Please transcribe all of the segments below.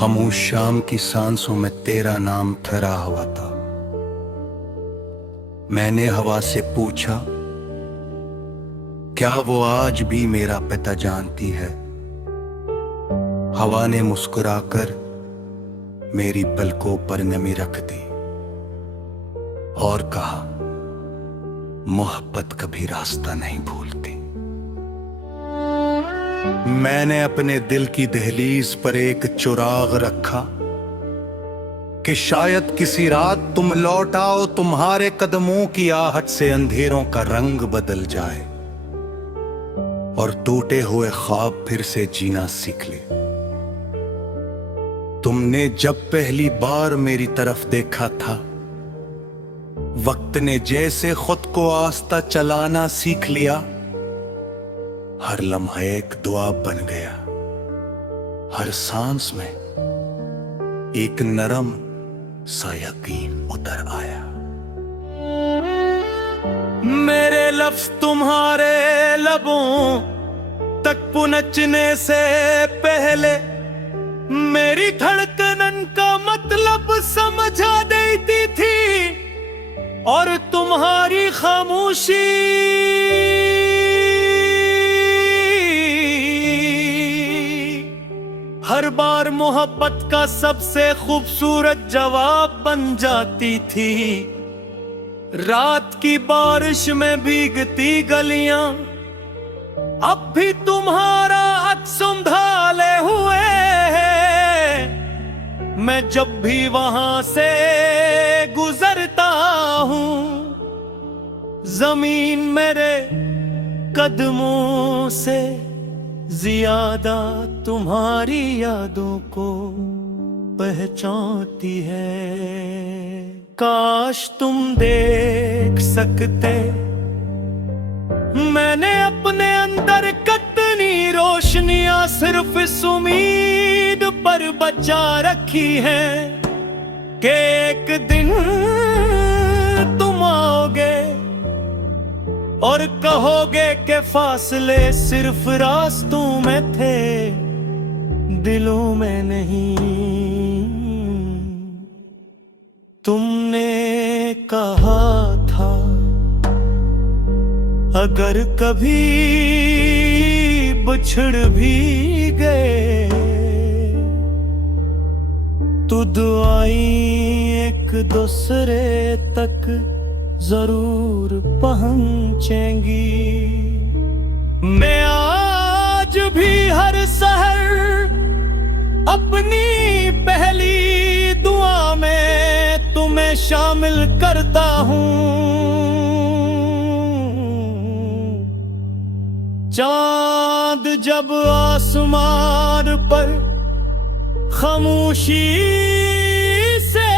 खामोश शाम की सांसों में तेरा नाम ठहरा हुआ था। मैंने हवा से पूछा, क्या वो आज भी मेरा पता जानती है? हवा ने मुस्कुराकर मेरी पलकों पर नमी रख दी और कहा, मोहब्बत कभी रास्ता नहीं भूलती। मैंने अपने दिल की दहलीज पर एक चिराग रखा कि शायद किसी रात तुम लौट आओ, तुम्हारे कदमों की आहट से अंधेरों का रंग बदल जाए और टूटे हुए ख्वाब फिर से जीना सीख ले। तुमने जब पहली बार मेरी तरफ देखा था, वक्त ने जैसे खुद को आस्ता चलाना सीख लिया। हर लम्हा एक दुआ बन गया, हर सांस में एक नरम सा यकीन उतर आया। मेरे लफ्ज तुम्हारे लबों तक पहुंचने से पहले मेरी धड़कन का मतलब समझा देती थी और तुम्हारी खामोशी हर बार मोहब्बत का सबसे खूबसूरत जवाब बन जाती थी। रात की बारिश में भीगती गलियां अब भी तुम्हारा अक्स संभाले हुए है। मैं जब भी वहां से गुजरता हूं, जमीन मेरे कदमों से ज्यादा तुम्हारी यादों को पहचानती है। काश तुम देख सकते मैंने अपने अंदर कितनी रोशनियां सिर्फ इस उम्मीद पर बचा रखी है कि एक दिन तुम आओगे और कहोगे कि फासले सिर्फ रास्तों में थे, दिलों में नहीं। तुमने कहा था अगर कभी बिछड़ भी गए तो दुआएं एक दूसरे तक जरूर पहुंचेंगी। मैं आज भी हर सहर अपनी पहली दुआ में तुम्हें शामिल करता हूं। चांद जब आसमान पर खामोशी से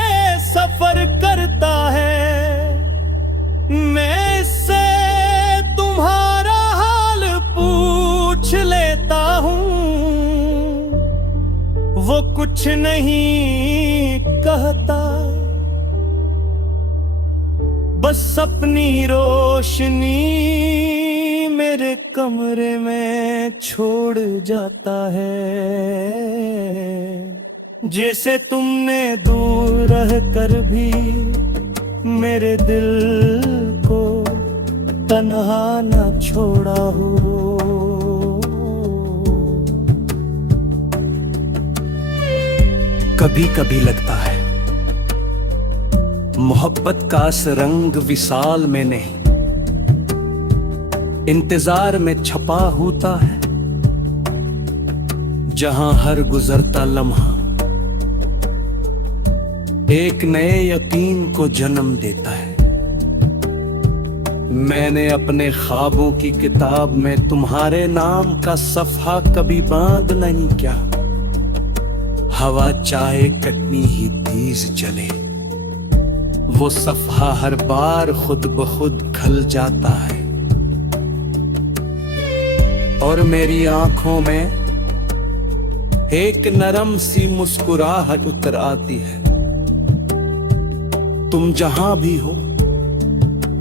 सफर करता है, मैं इससे तुम्हारा हाल पूछ लेता हूं। वो कुछ नहीं कहता, बस अपनी रोशनी मेरे कमरे में छोड़ जाता है। जैसे तुमने दूर रह कर भी मेरे दिल को तन्हा न छोड़ा हो। कभी कभी लगता है मोहब्बत का रंग विसाल में नहीं, इंतजार में छपा होता है, जहां हर गुजरता लम्हा एक नए यकीन को जन्म देता है। मैंने अपने ख्वाबों की किताब में तुम्हारे नाम का सफ़हा कभी बांध नहीं क्या। हवा चाहे कितनी ही तेज चले, वो सफ़हा हर बार खुद ब खुद खल जाता है और मेरी आंखों में एक नरम सी मुस्कुराहट उतर आती है। तुम जहां भी हो,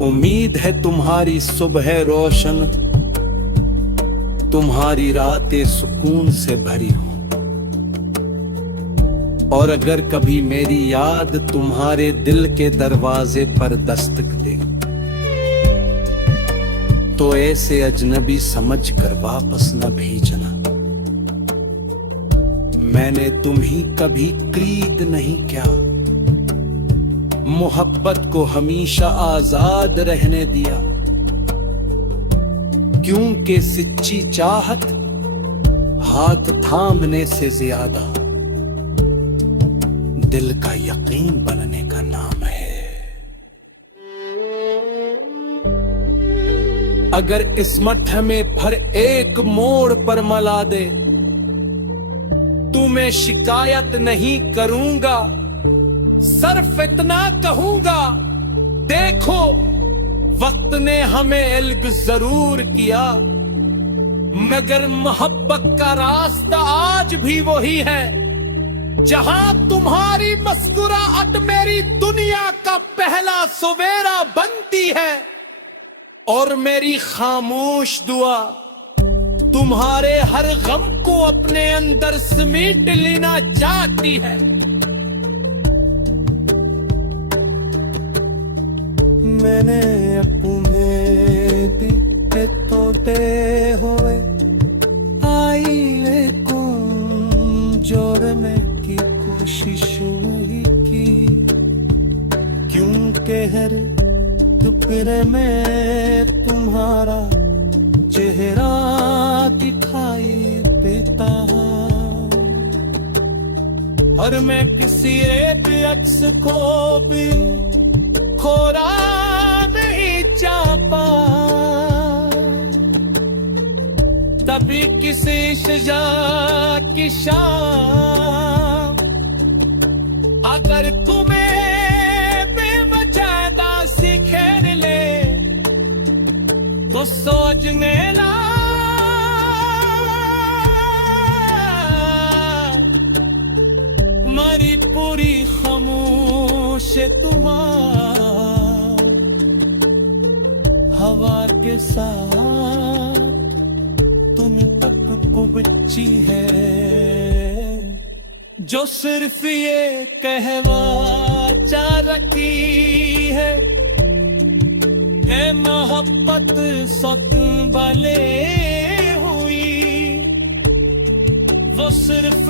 उम्मीद है तुम्हारी सुबह रोशन, तुम्हारी रातें सुकून से भरी हो। और अगर कभी मेरी याद तुम्हारे दिल के दरवाजे पर दस्तक दे तो ऐसे अजनबी समझकर वापस न भेजना। मैंने तुम्ही कभी क्रीद नहीं क्या, मोहब्बत को हमेशा आजाद रहने दिया, क्योंकि सच्ची चाहत हाथ थामने से ज्यादा दिल का यकीन बनने का नाम है। अगर किस्मत हमें हर एक मोड़ पर मला दे तो मैं शिकायत नहीं करूंगा, सिर्फ इतना कहूंगा, देखो वक्त ने हमें इल्म जरूर किया, मगर मोहब्बत का रास्ता आज भी वही है जहां तुम्हारी मुस्कुराहट मेरी दुनिया का पहला सवेरा बनती है और मेरी खामोश दुआ तुम्हारे हर गम को अपने अंदर समेट लेना चाहती है। मैंने अपने दिल तोते हुए आईने को जोड़ने की कोशिश नहीं की, क्योंकि हर टुकड़े में तुम्हारा चेहरा दिखाई देता है और मैं किसी एक अक्स को भी खोरा नहीं चाहता। तभी किसी सजा की शाम अगर तुम्हें बेवजह सी खेर ले तो सोचने ना मरी पूरी खामोश तुम्हार हवा के साथ तुम तक को बच्ची है जो सिर्फ ये कहवा चाह रखी है मोहब्बत सत वाले हुई वो सिर्फ